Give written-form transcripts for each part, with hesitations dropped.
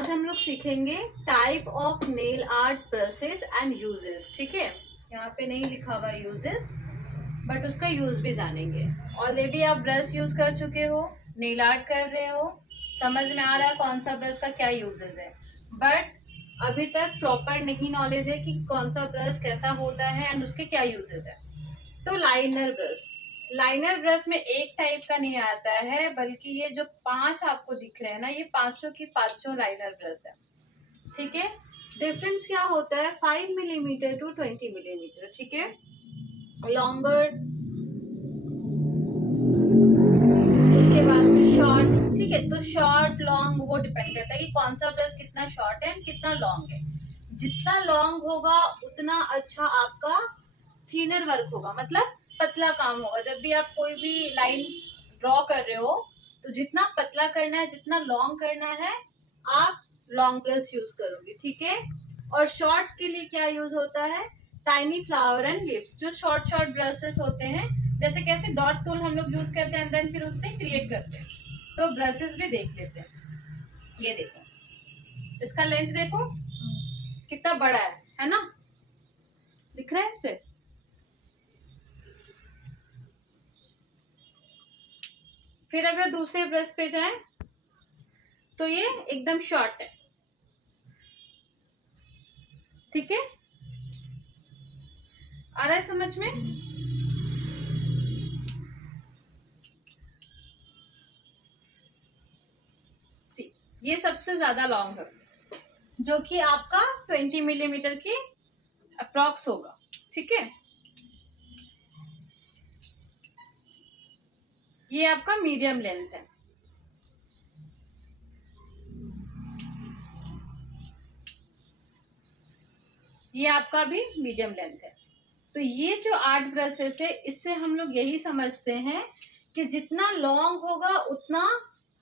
आज हम लोग सीखेंगे type of nail art brushes and uses. ठीक है, यहाँ पे नहीं लिखा हुआ यूजेस, बट उसका यूज भी जानेंगे। ऑलरेडी आप ब्रश यूज कर चुके हो, नेल आर्ट कर रहे हो, समझ में आ रहा है कौन सा ब्रश का क्या यूजेस है, बट अभी तक प्रॉपर नहीं नॉलेज है कि कौन सा ब्रश कैसा होता है एंड उसके क्या यूजेस है। तो लाइनर ब्रश में एक टाइप का नहीं आता है, बल्कि ये जो 5 आपको दिख रहे हैं ना, ये पांचों की पांचों लाइनर ब्रश है। ठीक है, डिफरेंस क्या होता है 5 मिलीमीटर टू 20 मिलीमीटर। ठीक है, लॉन्गर, उसके बाद में शॉर्ट। ठीक है, तो शॉर्ट लॉन्ग वो डिपेंड करता है कि कौन सा ब्रश कितना शॉर्ट है कितना लॉन्ग है। जितना लॉन्ग होगा उतना अच्छा आपका थिनर वर्क होगा, मतलब पतला काम होगा। जब भी आप कोई भी लाइन ड्रॉ कर रहे हो तो जितना पतला करना है, जितना लॉन्ग करना है, आप लॉन्ग ब्रश यूज करोगे। ठीक है, और शॉर्ट के लिए क्या यूज होता है, टाइनी फ्लावर एंड लीव्स, जो शॉर्ट ब्रशेस होते हैं। जैसे कैसे डॉट टूल हम लोग यूज करते हैं, देन फिर उससे क्रिएट करते हैं। तो ब्रशेस भी देख लेते हैं। ये देखो, इसका लेंथ देखो कितना बड़ा है ना, दिख रहा है इस पे। फिर अगर दूसरे ब्रश पे जाएं तो ये एकदम शॉर्ट है। ठीक है, आ रहा है समझ में। सी, ये सबसे ज्यादा लॉन्ग है, जो कि आपका 20 मिलीमीटर की अप्रॉक्स होगा। ठीक है, ये आपका मीडियम लेंथ है। ये आपका भी मीडियम लेंथ है। तो ये जो 8 ब्रशेस है, इससे हम लोग यही समझते हैं कि जितना लॉन्ग होगा उतना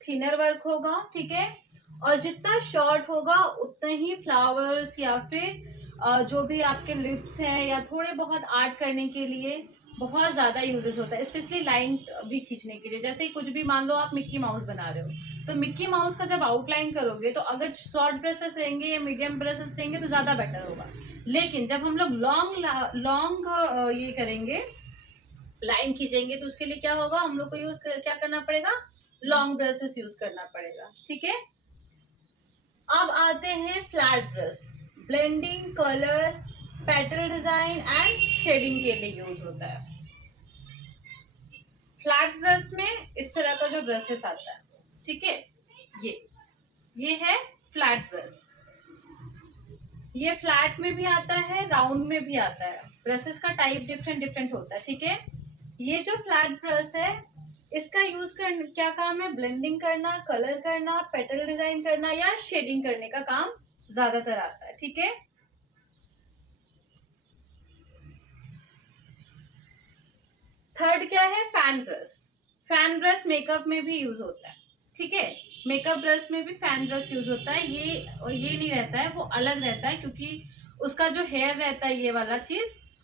थिनर वर्क होगा। ठीक है, और जितना शॉर्ट होगा उतना ही फ्लावर्स या फिर जो भी आपके लिप्स हैं या थोड़े बहुत आर्ट करने के लिए बहुत ज्यादा यूजेस होता है, स्पेशली लाइन भी खींचने के लिए। जैसे कुछ भी मान लो आप मिक्की माउस बना रहे हो, तो मिक्की माउस का जब आउटलाइन करोगे तो अगर शॉर्ट ब्रशेस रहेंगे या मीडियम ब्रशेस रहेंगे तो ज्यादा बेटर होगा। लेकिन जब हम लोग लॉन्ग ये करेंगे, लाइन खींचेंगे, तो उसके लिए क्या होगा, हम लोग को क्या करना पड़ेगा, लॉन्ग ब्रशेस यूज करना पड़ेगा। ठीक है, अब आते हैं flat brush. Blending, colour, petal design and shading के लिए यूज होता है। फ्लैट ब्रश में इस तरह का जो ब्रशेस आता है, ठीक है, ये है फ्लैट ब्रश। ये फ्लैट में भी आता है, राउंड में भी आता है। ब्रशेस का टाइप डिफरेंट होता है। ठीक है, ये जो फ्लैट ब्रश है, इसका यूज कर क्या काम है, ब्लेंडिंग करना, कलर करना, पेटल डिजाइन करना या शेडिंग करने का काम ज्यादातर आता है। ठीक है, थर्ड क्या है, fan brush. Fan brush makeup में भी यूज होता है। ठीक है, मेकअप ब्रश में भी फैन ब्रश यूज होता है। ये नहीं रहता है, वो अलग रहता है, क्योंकि उसका जो हेयर रहता है, ये वाला चीज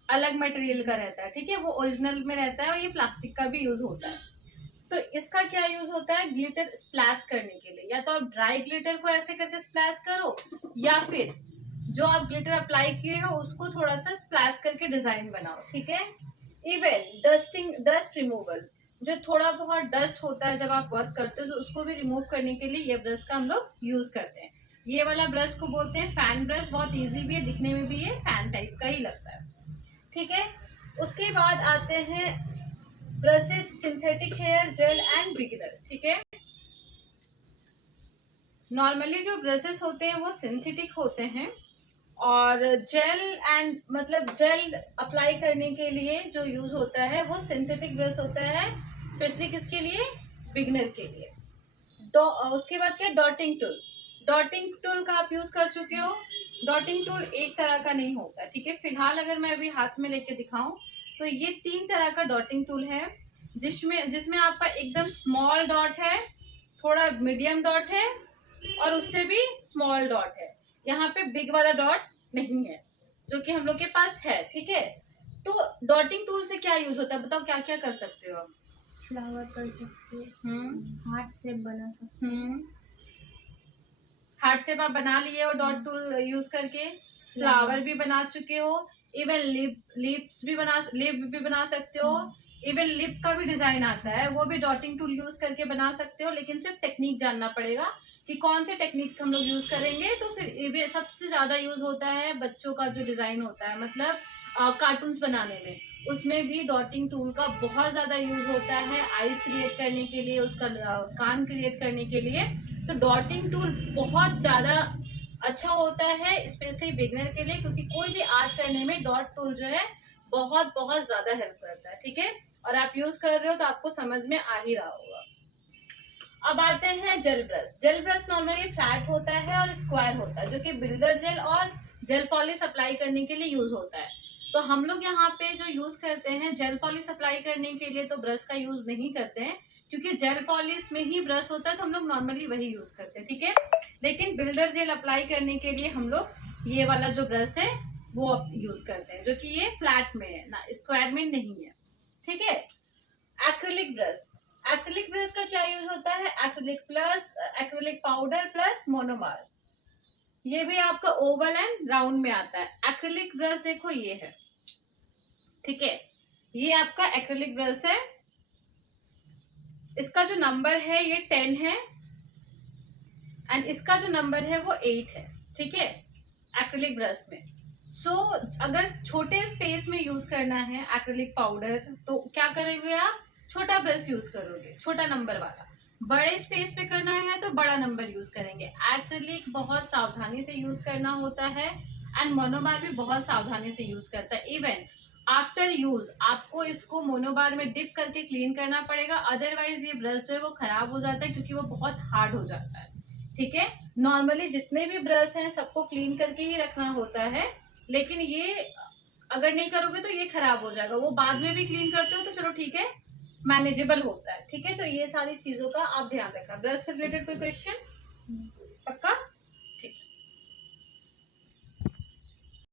अलग मटेरियल का रहता है। ठीक है, वो ओरिजिनल में रहता है, और ये प्लास्टिक का भी यूज होता है। तो इसका क्या यूज होता है, ग्लिटर स्प्लैश करने के लिए। या तो आप ड्राई ग्लिटर को ऐसे करके स्प्लैश करो, या फिर जो आप ग्लिटर अप्लाई किए हो उसको थोड़ा सा स्प्लैश करके डिजाइन बनाओ। ठीक है, इवन डस्ट रिमूवल, जो थोड़ा बहुत डस्ट होता है जब आप वर्क करते हो, तो उसको भी रिमूव करने के लिए ये ब्रश का हम लोग यूज करते हैं। ये वाला ब्रश को बोलते हैं फैन ब्रश। बहुत इजी भी है, दिखने में भी ये फैन टाइप का ही लगता है। ठीक है, उसके बाद आते हैं brushes, synthetic hair gel and beginner. ठीक है, नॉर्मली जो ब्रशेस होते हैं वो सिंथेटिक होते हैं, और जेल एंड मतलब जेल अप्लाई करने के लिए जो यूज होता है वो सिंथेटिक ब्रश होता है, स्पेशली किसके लिए, बिगिनर के लिए। उसके बाद क्या, डॉटिंग टूल। डॉटिंग टूल का आप यूज कर चुके हो। डॉटिंग टूल एक तरह का नहीं होता। ठीक है, फिलहाल अगर मैं अभी हाथ में लेके दिखाऊं तो ये 3 तरह का डॉटिंग टूल है, जिसमें आपका एकदम स्मॉल डॉट है, थोड़ा मीडियम डॉट है, और उससे भी स्मॉल डॉट है। यहाँ पे बिग वाला डॉट नहीं है, जो कि हम लोग के पास है। ठीक है, तो डॉटिंग टूल से क्या यूज होता है, बताओ क्या क्या कर सकते हो आप। फ्लावर कर सकते हैं, हार्ट शेप बना सकते हैं, हार्ट शेप आप बना लिए हो डॉट टूल यूज करके, फ्लावर भी बना चुके हो, इवन लिप भी बना सकते हो, इवन लिप का भी डिजाइन आता है वो भी डॉटिंग टूल यूज करके बना सकते हो, लेकिन सिर्फ टेक्निक जानना पड़ेगा कि कौन से टेक्निक हम लोग यूज करेंगे। तो फिर ये सबसे ज्यादा यूज होता है बच्चों का जो डिजाइन होता है, मतलब कार्टून्स बनाने में, उसमें भी डॉटिंग टूल का बहुत ज्यादा यूज होता है, आईज क्रिएट करने के लिए, उसका कान क्रिएट करने के लिए। तो डॉटिंग टूल बहुत ज्यादा अच्छा होता है स्पेशली बिगनर के लिए, क्योंकि कोई भी आर्ट करने में डॉट टूल जो है बहुत बहुत ज्यादा हेल्प करता है। ठीक है, और आप यूज कर रहे हो तो आपको समझ में आ ही रहा होगा। अब आते हैं gel brush. Gel brush normally flat होता है और स्क्वायर होता है, जो कि बिल्डर जेल और जेल पॉलिश अप्लाई करने के लिए यूज होता है। तो हम लोग यहाँ पे जो यूज करते हैं जेल पॉलिश अप्लाई करने के लिए तो ब्रश का यूज नहीं करते हैं, क्योंकि जेल पॉलिश में ही ब्रश होता है तो हम लोग नॉर्मली वही यूज करते हैं। ठीक है, लेकिन बिल्डर जेल अप्लाई करने के लिए हम लोग ये वाला जो ब्रश है वो यूज करते हैं, जो कि ये फ्लैट में है ना, स्क्वायर में नहीं है। ठीक है, एक्रिलिक ब्रश। एक्रिलिक ब्रश का क्या यूज होता है, एक्रिलिक पाउडर प्लस मोनोमर। ये भी आपका ओवल एंड राउंड में आता है। एक्रिलिक ब्रश देखो ये है, ठीक है, ये आपका एक्रिलिक ब्रश है, इसका जो नंबर है ये 10 है एंड इसका जो नंबर है वो 8 है। ठीक है, एक्रिलिक ब्रश में अगर छोटे स्पेस में यूज करना है एक्रिलिक पाउडर तो क्या करोगे आप, छोटा ब्रश यूज करोगे, छोटा नंबर वाला। बड़े स्पेस पे करना है तो बड़ा नंबर यूज करेंगे। एक्रिलिक बहुत सावधानी से यूज करना होता है एंड मोनोबार भी बहुत सावधानी से यूज करता है। इवन आफ्टर यूज आपको इसको मोनोबार में डिप करके क्लीन करना पड़ेगा, अदरवाइज ये ब्रश जो है वो खराब हो जाता है, क्योंकि वो बहुत हार्ड हो जाता है। ठीक है, नॉर्मली जितने भी ब्रश हैं सबको क्लीन करके ही रखना होता है, लेकिन ये अगर नहीं करोगे तो ये खराब हो जाएगा। वो बाद में भी क्लीन करते हो तो चलो ठीक है, मैनेजेबल होता है। ठीक है, तो ये सारी चीजों का आप ध्यान रखना। ब्रश से रिलेटेड कोई क्वेश्चन?